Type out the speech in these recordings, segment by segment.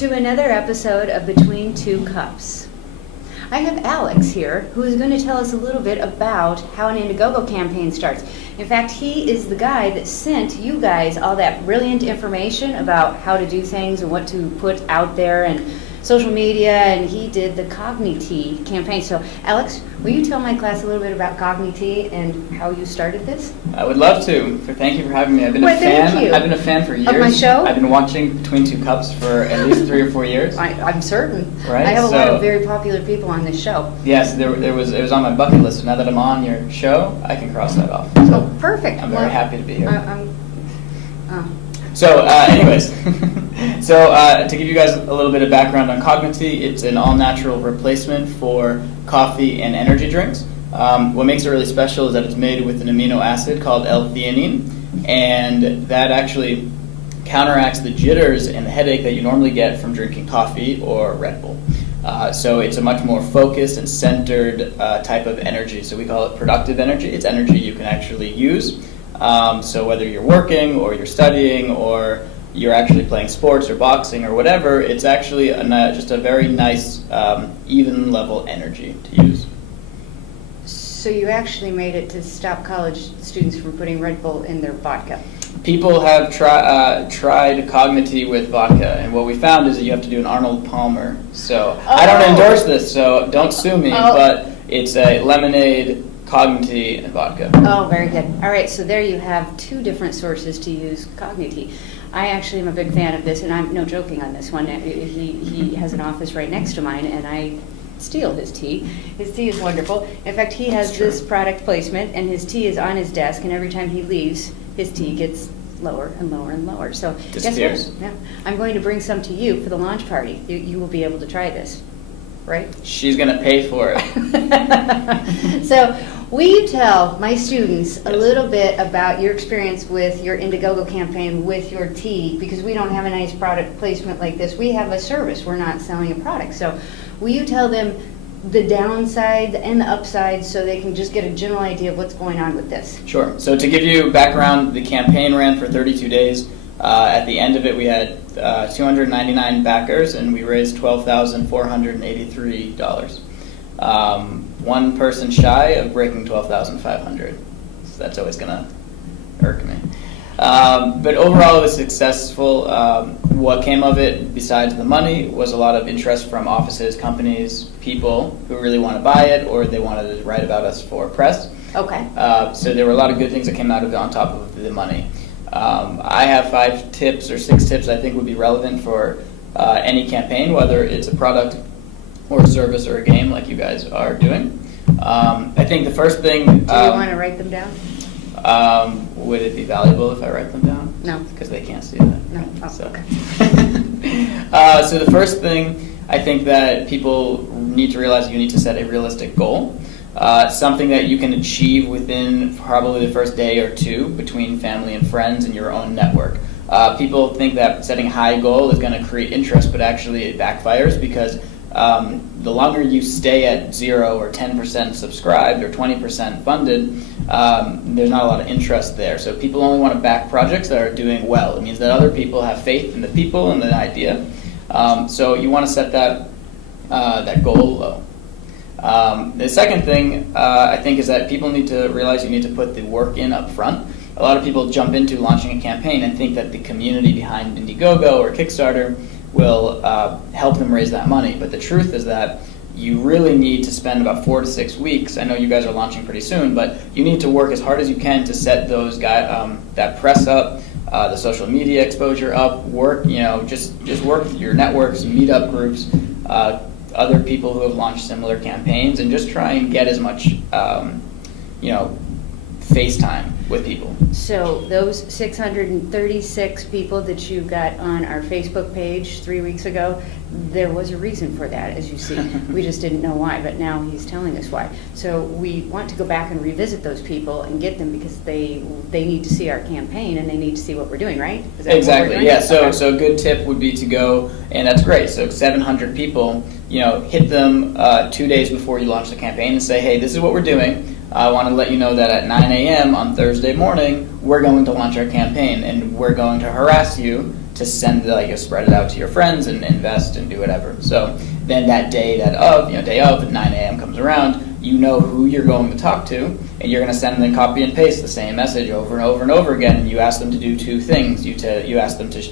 to another episode of Between Two Cups. I have Alex here, who is going to tell us a little bit about how an Indiegogo campaign starts. In fact, he is the guy that sent you guys all that brilliant information about how to do things and what to put out there and social media, and he did the CogniTea campaign. So, Alex, will you tell my class a little bit about CogniTea and how you started this? I would love to. Thank you for having me. I've been a fan. I've been a fan for years. Of my show? I've been watching Between Two Cups for at least 3 or 4 years. I'm certain. Right. I have a lot of very popular people on this show. Yes, it was on my bucket list. Now that I'm on your show, I can cross that off. So, perfect. I'm very happy to be here. Anyways, to give you guys a little bit of background on CogniTea, it's an all-natural replacement for coffee and energy drinks. What makes it really special is that it's made with an amino acid called L-theanine, and that actually counteracts the jitters and the headache that you normally get from drinking coffee or Red Bull. So it's a much more focused and centered type of energy. So we call it productive energy. It's energy you can actually use. So whether you're working or you're studying or you're actually playing sports or boxing or whatever, it's actually just a very nice, even level energy to use. So you actually made it to stop college students from putting Red Bull in their vodka. People have tried CogniTea with vodka, and what we found is that you have to do an Arnold Palmer. So I don't endorse this, so don't sue me, but it's a lemonade, CogniTea, and vodka. Oh, very good. All right, so there you have 2 different sources to use CogniTea. I actually am a big fan of this, and I'm no joking on this one. He has an office right next to mine, and I steal his tea. His tea is wonderful. In fact, he has this product placement, and his tea is on his desk, and every time he leaves, his tea gets lower and lower and lower. So disappears. Guess what? Yeah. I'm going to bring some to you for the launch party. You will be able to try this, right? She's going to pay for it. So, will you tell my students a little bit about your experience with your Indiegogo campaign with your tea? Because we don't have a nice product placement like this. We have a service. We're not selling a product. So, will you tell them the downside and the upside so they can just get a general idea of what's going on with this? Sure. So to give you background, the campaign ran for 32 days. At the end of it, we had 299 backers, and we raised $12,483. One person shy of breaking 12,500. So that's always going to irk me. But overall, it was successful. What came of it, besides the money, was a lot of interest from offices, companies, people who really want to buy it, or they wanted to write about us for press. Okay. So there were a lot of good things that came out of it on top of the money. I have 5 tips or 6 tips I think would be relevant for any campaign, whether it's a product or a service or a game like you guys are doing. I think the first thing... Do you want to write them down? Would it be valuable if I write them down? No. Because they can't see that. No. Oh, so. Okay. So the first thing, I think that people need to realize you need to set a realistic goal. Something that you can achieve within probably the first day or 2 between family and friends and your own network. People think that setting a high goal is going to create interest, but actually it backfires because the longer you stay at 0 or 10% subscribed or 20% funded, there's not a lot of interest there. So people only want to back projects that are doing well. It means that other people have faith in the people and the idea. So you want to set that goal low. The second thing I think is that people need to realize you need to put the work in up front. A lot of people jump into launching a campaign and think that the community behind Indiegogo or Kickstarter will help them raise that money. But the truth is that you really need to spend about 4 to 6 weeks. I know you guys are launching pretty soon, but you need to work as hard as you can to set those that press up, the social media exposure up. Work, just work with your networks, meetup groups, other people who have launched similar campaigns, and just try and get as much, FaceTime with people. So those 636 people that you got on our Facebook page 3 weeks ago, there was a reason for that, as you see. We just didn't know why, but now he's telling us why. So we want to go back and revisit those people and get them because they need to see our campaign and they need to see what we're doing, right? Is that exactly, what we're doing? Yeah. So, okay. So a good tip would be to go, and that's great. So 700 people, hit them 2 days before you launch the campaign and say, hey, this is what we're doing. I want to let you know that at 9 a.m. on Thursday morning, we're going to launch our campaign, and we're going to harass you to send, like, spread it out to your friends and invest and do whatever. So then that day of, at 9 a.m. comes around, you know who you're going to talk to, and you're going to send them copy and paste the same message over and over and over again. And you ask them to do two things. You ask them to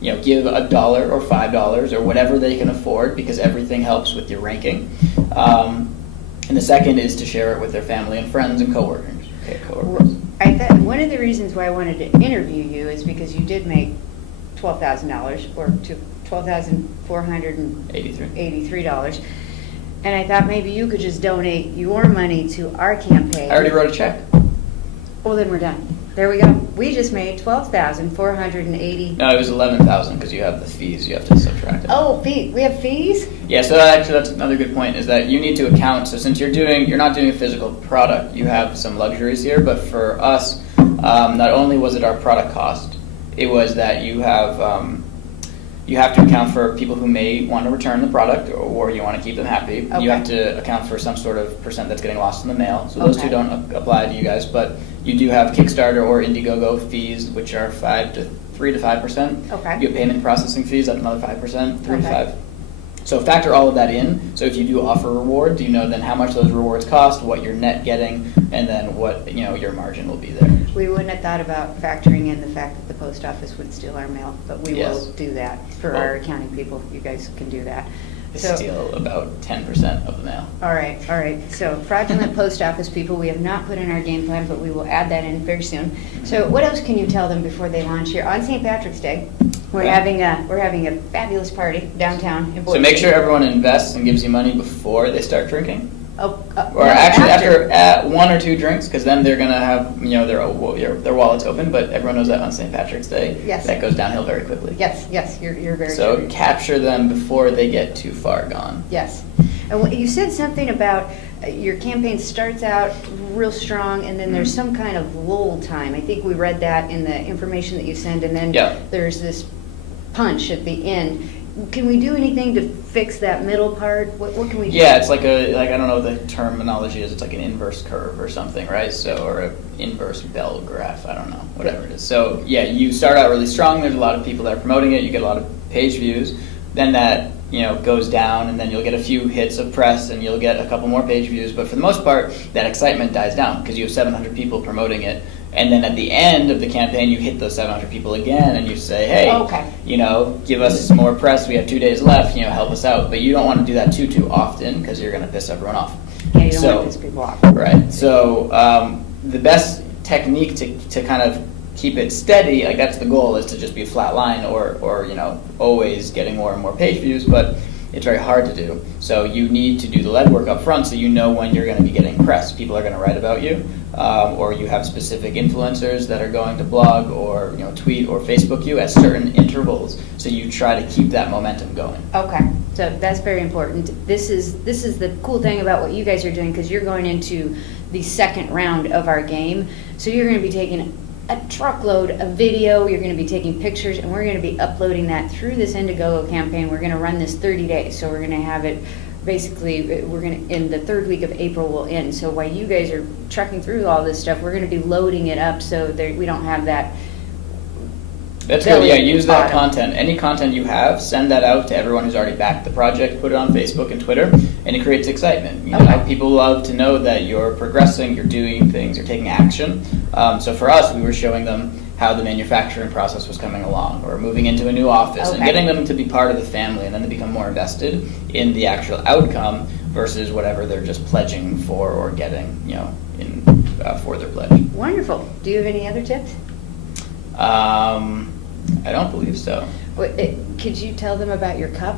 give $1 or $5 or whatever they can afford, because everything helps with your ranking. And the second is to share it with their family and friends and coworkers. I thought one of the reasons why I wanted to interview you is because you did make $12,000 or $12,483. And I thought maybe you could just donate your money to our campaign. I already wrote a check. Well, then we're done. There we go. We just made $12,480. No, it was 11,000 because you have the fees. You have to subtract it. Oh, we have fees? Yeah, so actually that's another good point, is that you need to account. So since you're not doing a physical product, you have some luxuries here. But for us, not only was it our product cost, it was that you have to account for people who may want to return the product, or you want to keep them happy. Okay. You have to account for some sort of percent that's getting lost in the mail. So those two don't apply to you guys, but you do have Kickstarter or Indiegogo fees, which are 3 to 5%. Okay. You have payment processing fees at another 5%, 3 to 5. Okay. So factor all of that in. So if you do offer rewards, you know then how much those rewards cost, what you're net getting, and then what your margin will be there. We wouldn't have thought about factoring in the fact that the post office would steal our mail, but we will do that for our accounting people. You guys can do that. They steal about 10% of the mail. All right. So fraudulent post office people, we have not put in our game plan, but we will add that in very soon. So what else can you tell them before they launch here? On St. Patrick's Day, we're having a fabulous party downtown in Boise. So make sure everyone invests and gives you money before they start drinking. Or actually after 1 or 2 drinks, because then they're gonna have their wallets open. But everyone knows that on St. Patrick's Day, that goes downhill very quickly. Yes, you're very so true. Capture them before they get too far gone. Yes, and you said something about your campaign starts out real strong, and then there's some kind of lull time. I think we read that in the information that you send, and then there's this punch at the end. Can we do anything to fix that middle part? What can we do? Yeah, it's like I don't know what the terminology is. It's like an inverse curve or something, right? So, or an inverse bell graph. I don't know, whatever it is. So yeah, you start out really strong. There's a lot of people that are promoting it. You get a lot of page views. Then that goes down, and then you'll get a few hits of press, and you'll get a couple more page views. But for the most part, that excitement dies down because you have 700 people promoting it. And then at the end of the campaign, you hit those 700 people again, and you say, hey, give us some more press. We have 2 days left. Help us out. But you don't want to do that too often because you're going to piss everyone off. Yeah, you don't want to piss people off. Right. So the best technique to kind of keep it steady, like that's the goal, is to just be a flat line or always getting more and more page views. But it's very hard to do. So you need to do the lead work up front, so you know when you're going to be getting press. People are going to write about you, or you have specific influencers that are going to blog or tweet or Facebook you at certain intervals. So you try to keep that momentum going. Okay, so that's very important. This is the cool thing about what you guys are doing, because you're going into the second round of our game. So you're going to be taking a truckload of video, you're going to be taking pictures, and we're going to be uploading that through this Indiegogo campaign. We're going to run this 30 days, so we're going to have it basically, we're going to, in the third week of April will end. So while you guys are trekking through all this stuff, we're going to be loading it up so that we don't have that. That's good. Yeah, use that content. Any content you have, send that out to everyone who's already backed the project. Put it on Facebook and Twitter, and it creates excitement. People love to know that you're progressing, you're doing things, you're taking action. So for us, we were showing them how the manufacturing process was coming along, or moving into a new office, and getting them to be part of the family, and then to become more invested in the actual outcome versus whatever they're just pledging for or getting, for their pledge. Wonderful. Do you have any other tips? I don't believe so. Could you tell them about your cup?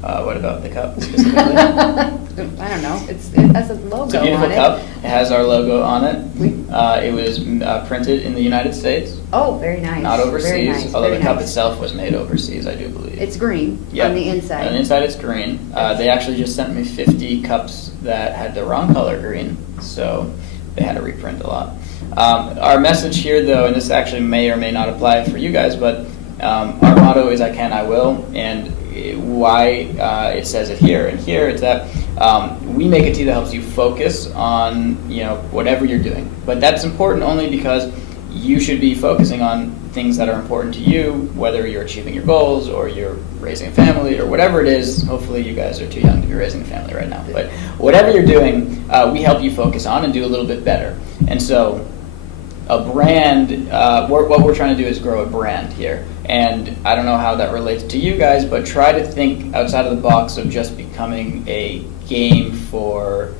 What about the cup specifically? I don't know. It has a logo on it. It's a beautiful cup. It has our logo on it. It was printed in the United States. Oh, very nice. Not overseas, very nice. although very the cup nice. itself was made overseas, I do believe. It's green on the inside. On the inside it's green. They actually just sent me 50 cups that had the wrong color green, so they had to reprint a lot. Our message here, though, and this actually may or may not apply for you guys, but our motto is I can, I will, and why it says it here. And here it's that we make a tea that helps you focus on whatever you're doing. But that's important only because you should be focusing on things that are important to you, whether you're achieving your goals or you're raising a family or whatever it is. Hopefully you guys are too young to be raising a family right now, but whatever you're doing, we help you focus on and do a little bit better. And so a brand, what we're trying to do is grow a brand here. And I don't know how that relates to you guys, but try to think outside of the box of just becoming a game for,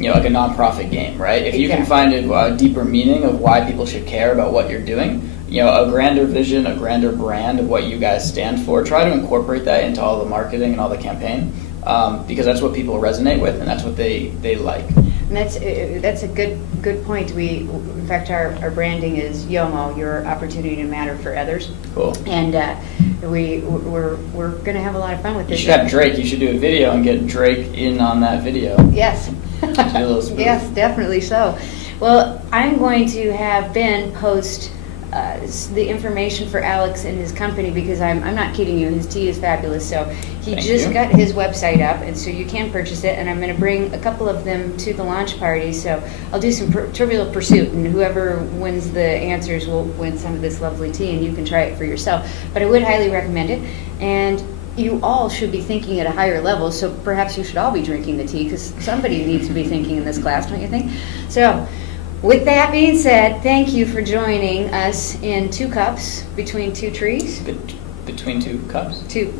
like a nonprofit game, right? If you can find a deeper meaning of why people should care about what you're doing, a grander vision, a grander brand of what you guys stand for, try to incorporate that into all the marketing and all the campaign, because that's what people resonate with and that's what they like. And that's a good point. In fact, our branding is YOMO, your opportunity to matter for others. Cool. And we're going to have a lot of fun with this. You should have Drake. You should do a video and get Drake in on that video. Yes. Yes, definitely so. Well, I'm going to have Ben post the information for Alex and his company, because I'm not kidding you, his tea is fabulous. So he just got his website up, and so you can purchase it, and I'm going to bring a couple of them to the launch party. So I'll do some Trivial Pursuit, and whoever wins the answers will win some of this lovely tea, and you can try it for yourself. But I would highly recommend it, and you all should be thinking at a higher level, so perhaps you should all be drinking the tea, because somebody needs to be thinking in this class, don't you think? So with that being said, thank you for joining us in 2 cups between 2 trees. Between 2 cups? 2.